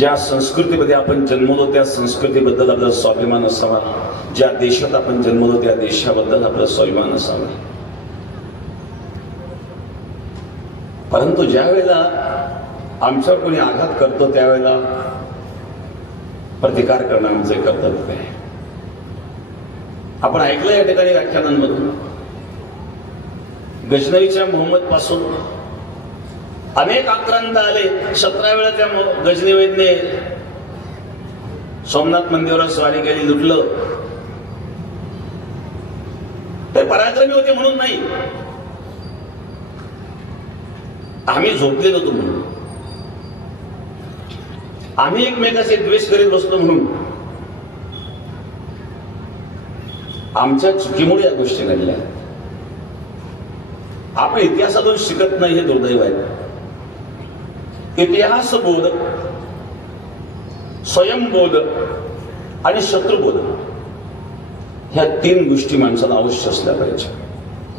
ज्या संस्कृतीमध्ये आपण जन्मलो त्या संस्कृतीबद्दल आपला स्वाभिमान असावा, ज्या देशात आपण जन्मलो त्या देशाबद्दल आपला स्वाभिमान असावा. परंतु ज्या वेळेला आमच्यावर कोणी आघात करतो त्यावेळेला प्रतिकार करणं आमचे कर्तव्य आहे. आपण ऐकलं या ठिकाणी व्याख्यानांमधून गजनवीच्या मोहम्मद पासून अनेक आक्रांत आले. 17 वेळा त्या गजनीवैदने सोमनाथ मंदिरावर स्वारी केली, लुटलं. ते पराक्रमी होते म्हणून नाही, आम्ही झोपलेलो होतो म्हणून, आम्ही एकमेकाचे द्वेष करीत बसलो म्हणून, आमच्या चुकीमुळे या गोष्टी घडल्या. आपण इतिहासातून शिकत नाही हे दुर्दैव आहे. इतिहासबोध, स्वयंबोध आणि शत्रुबोध ह्या 3 गोष्टी माणसाला अवश्य असल्या पाहिजे.